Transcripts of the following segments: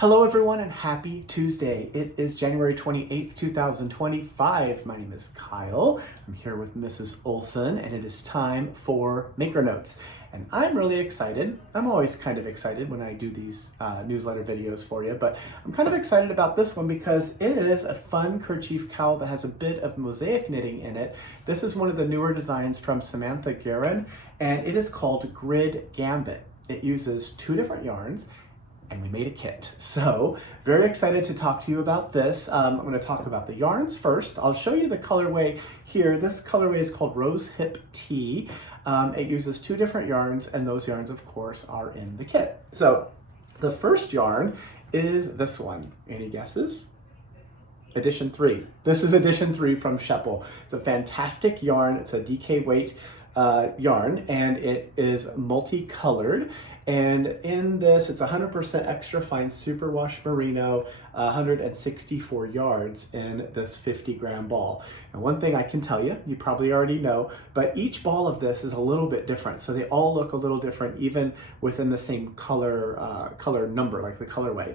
Hello everyone and happy Tuesday. It is January 28th, 2025. My name is Kyle. I'm here with Mrs. Olson and it is time for Maker Notes. And I'm really excited. I'm always kind of excited when I do these newsletter videos for you, but I'm kind of excited about this one because it is a fun kerchief cowl that has a bit of mosaic knitting in it. This is one of the newer designs from Samantha Guerin and it is called Grid Gambit. It uses two different yarns and we made a kit. So very excited to talk to you about this. I'm going to talk about the yarns first. I'll show you the colorway here. This colorway is called Rose Hip Tea. It uses two different yarns and those yarns of course are in the kit. So the first yarn is this one. Any guesses? Edition 3. This is edition 3 from Sheel. It's a fantastic yarn. It's a DK weight yarn and it is multicolored, and in this it's 100% extra fine superwash merino, 164 yards in this 50-gram ball. And one thing I can tell you, you probably already know, but each ball of this is a little bit different, so they all look a little different even within the same color number, like the colorway.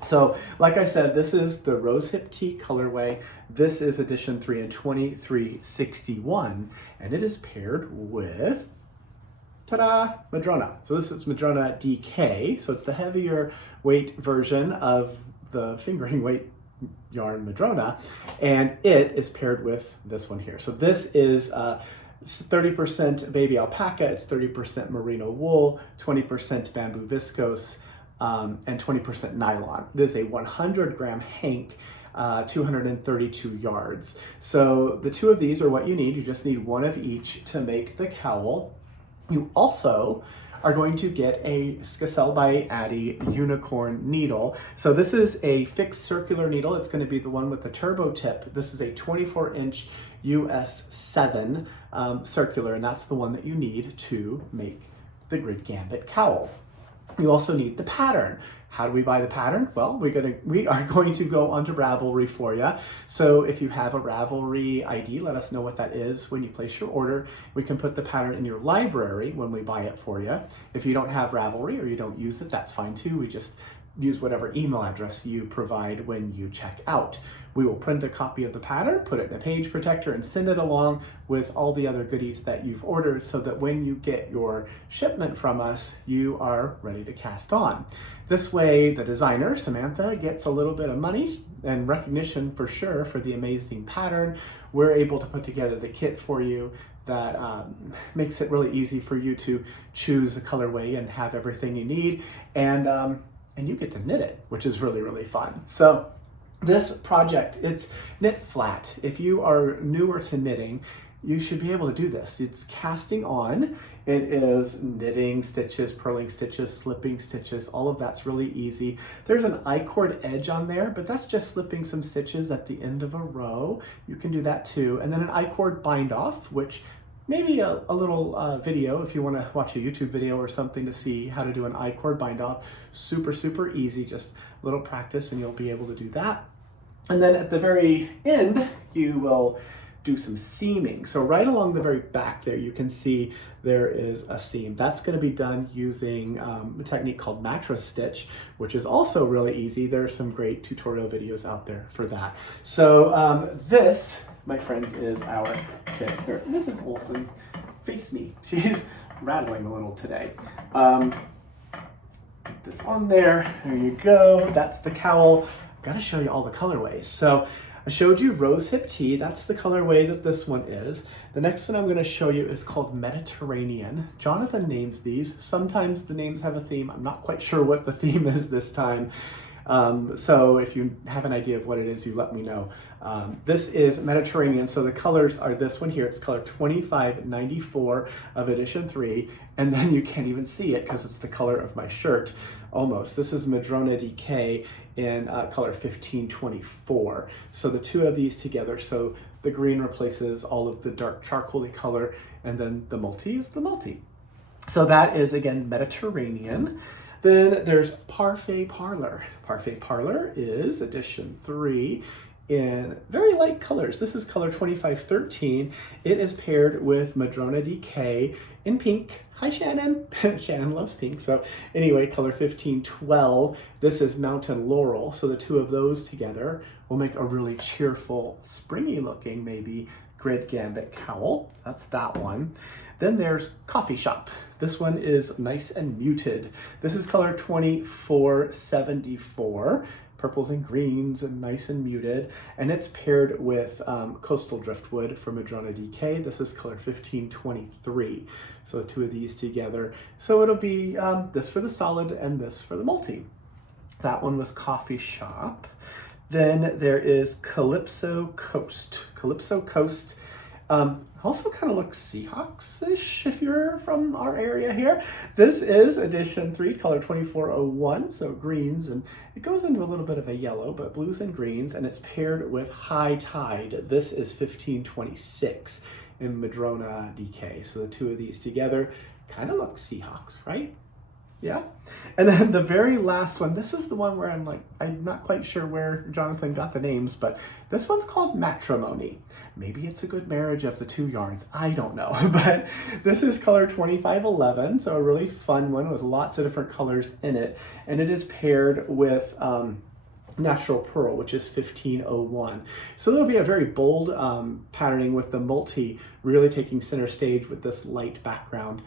So, like I said, this is the Rose Hip Tea colorway. This is edition 3 in 2361, and it is paired with, ta-da, Madrona. So this is Madrona DK, so it's the heavier weight version of the fingering weight yarn Madrona, and it is paired with this one here. So this is 30% baby alpaca, it's 30% merino wool, 20% bamboo viscose, and 20% nylon. It is a 100-gram hank, 232 yards. So the two of these are what you need. You just need one of each to make the cowl. You also are going to get a Skacel by Addi unicorn needle. So this is a fixed circular needle. It's going to be the one with the turbo tip. This is a 24-inch US 7 circular, and that's the one that you need to make the Grid Gambit cowl. You also need the pattern. How do we buy the pattern? Well, we are going to go onto Ravelry for you. So if you have a Ravelry ID, let us know what that is when you place your order. We can put the pattern in your library when we buy it for you. If you don't have Ravelry or you don't use it, that's fine too. We just use whatever email address you provide when you check out. We will print a copy of the pattern, put it in a page protector, and send it along with all the other goodies that you've ordered so that when you get your shipment from us, you are ready to cast on. This way, the designer, Samantha, gets a little bit of money and recognition for sure for the amazing pattern. We're able to put together the kit for you that makes it really easy for you to choose a colorway and have everything you need. And you get to knit it, which is really, really fun. So this project, it's knit flat. If you are newer to knitting, you should be able to do this. It's casting on. It is knitting stitches, purling stitches, slipping stitches, all of that's really easy. There's an I-cord edge on there, but that's just slipping some stitches at the end of a row. You can do that too. And then an I-cord bind off, which maybe a little video if you want to watch a YouTube video or something to see how to do an I-cord bind off. Super, super easy, just a little practice and you'll be able to do that. And then at the very end, you will do some seaming. So right along the very back there, you can see there is a seam. That's going to be done using a technique called mattress stitch, which is also really easy. There are some great tutorial videos out there for that. So this, my friends, is our kit. Here, Mrs. Olson, face me. She's rattling a little today. Put this on there. There you go. That's the cowl. I've got to show you all the colorways. So I showed you Rose Hip Tea. That's the colorway that this one is. The next one I'm going to show you is called Mediterranean. Jonathan names these. Sometimes the names have a theme. I'm not quite sure what the theme is this time. So if you have an idea of what it is, you let me know. This is Mediterranean, so the colors are this one here. It's color 2594 of edition 3, and then you can't even see it because it's the color of my shirt, almost. This is Madrona DK in color 1524. So the two of these together, so the green replaces all of the dark charcoaly color, and then the multi is the multi. So that is, again, Mediterranean. Then there's Parfait Parlor. Parfait Parlor is edition 3 in very light colors. This is color 2513. It is paired with Madrona DK in pink. Hi, Shannon. Shannon loves pink. So anyway, color 1512. This is Mountain Laurel. So the two of those together will make a really cheerful, springy looking, maybe grid gambit cowl. That's that one. Then there's Coffee Shop. This one is nice and muted. This is color 2474. Purples and greens and nice and muted. And it's paired with Coastal Driftwood from Madrona DK. This is color 1523. So the two of these together. So it'll be this for the solid and this for the multi. That one was Coffee Shop. Then there is Calypso Coast. Calypso Coast also kind of looks Seahawks-ish if you're from our area here. This is edition 3, color 2401, so greens, and it goes into a little bit of a yellow, but blues and greens, and it's paired with High Tide. This is 1526 in Madrona DK. So the two of these together kind of look Seahawks, right? Yeah. And then the very last one, this is the one where I'm not quite sure where Jonathan got the names, but this one's called Matrimony. Maybe it's a good marriage of the two yarns. I don't know. But this is color 2511, so a really fun one with lots of different colors in it. And it is paired with Natural Pearl, which is 1501. So there'll be a very bold patterning with the multi really taking center stage with this light background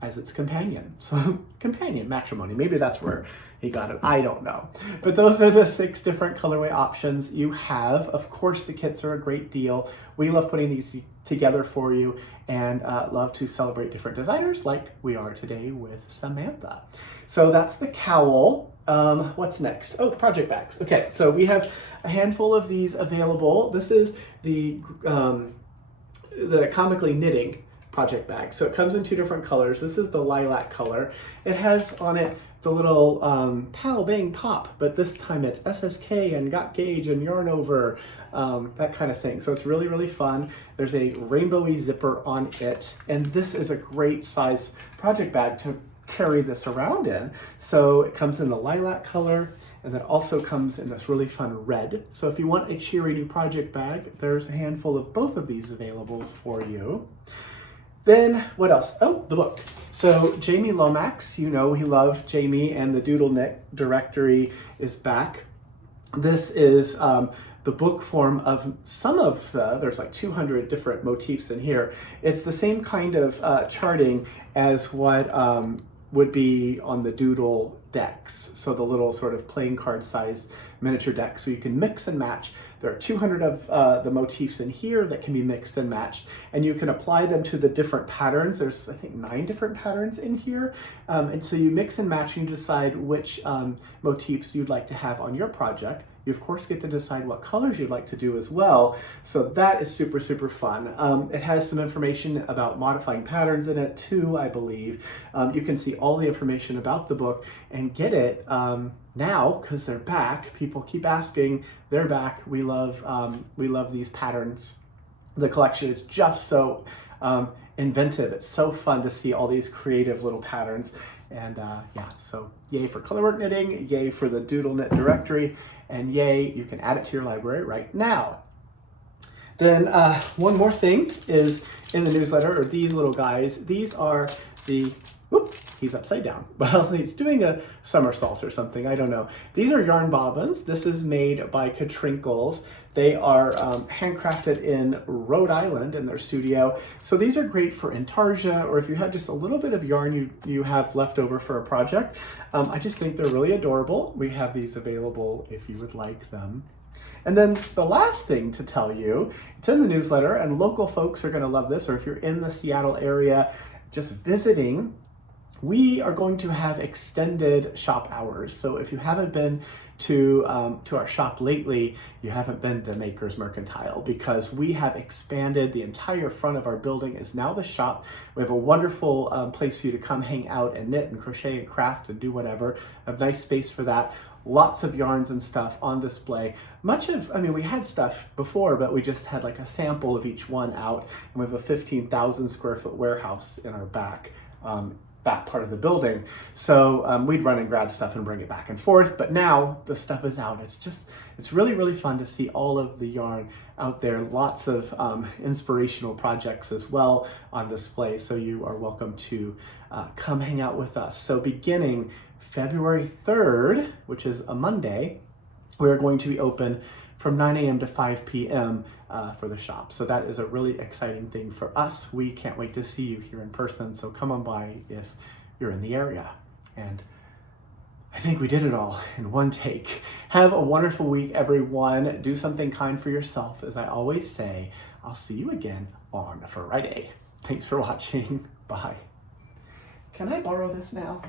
as its companion. So companion, Matrimony, maybe that's where he got it. I don't know. But those are the 6 different colorway options you have. Of course, the kits are a great deal. We love putting these together for you and love to celebrate different designers like we are today with Samantha. So that's the cowl. What's next? Oh, the project bags. Okay, so we have a handful of these available. This is the Comically Knitting project bag. So it comes in 2 different colors. This is the lilac color. It has on it the little pow bang pop, but this time it's SSK and Got Gauge and Yarn Over, that kind of thing. So it's really, really fun. There's a rainbowy zipper on it, and this is a great size project bag to carry this around in. So it comes in the lilac color, and then also comes in this really fun red. So if you want a cheery new project bag, there's a handful of both of these available for you. Then what else? Oh, the book. So Jamie Lomax, you know we love Jamie, and the Doodle Knit directory is back. This is the book form of some of there's like 200 different motifs in here. It's the same kind of charting as what would be on the Doodle decks. So the little sort of playing card sized miniature deck. So you can mix and match. There are 200 of the motifs in here that can be mixed and matched, and you can apply them to the different patterns. There's, I think, 9 different patterns in here. And so you mix and match and you decide which motifs you'd like to have on your project. You, of course, get to decide what colors you'd like to do as well. So that is super, super fun. It has some information about modifying patterns in it too, I believe. You can see all the information about the book and get it now because they're back. People keep asking, they're back. We love these patterns. The collection is just so inventive. It's so fun to see all these creative little patterns. And yeah, so yay for colorwork knitting, yay for the Doodle Knit directory, and yay, you can add it to your library right now. Then one more thing is in the newsletter, or these little guys. These are the, whoop, he's upside down. Well, he's doing a somersault or something, I don't know. These are yarn bobbins. This is made by Katrinkles. They are handcrafted in Rhode Island in their studio. So these are great for intarsia, or if you have just a little bit of yarn you have left over for a project. I just think they're really adorable. We have these available if you would like them. And then the last thing to tell you, it's in the newsletter, and local folks are gonna love this, or if you're in the Seattle area just visiting, we are going to have extended shop hours. So if you haven't been to our shop lately, you haven't been to Makers Mercantile, because we have expanded. The entire front of our building is now the shop. We have a wonderful place for you to come hang out and knit and crochet and craft and do whatever. A nice space for that. Lots of yarns and stuff on display. We had stuff before, but we just had like a sample of each one out. And we have a 15,000 square foot warehouse in our back. back part of the building. So we'd run and grab stuff and bring it back and forth. But now the stuff is out. It's really, really fun to see all of the yarn out there. Lots of inspirational projects as well on display. So you are welcome to come hang out with us. So beginning February 3rd, which is a Monday, we're going to be open from 9 a.m. to 5 p.m. For the shop. So that is a really exciting thing for us. We can't wait to see you here in person. So come on by if you're in the area. And I think we did it all in one take. Have a wonderful week, everyone. Do something kind for yourself. As I always say, I'll see you again on Friday. Thanks for watching. Bye. Can I borrow this now?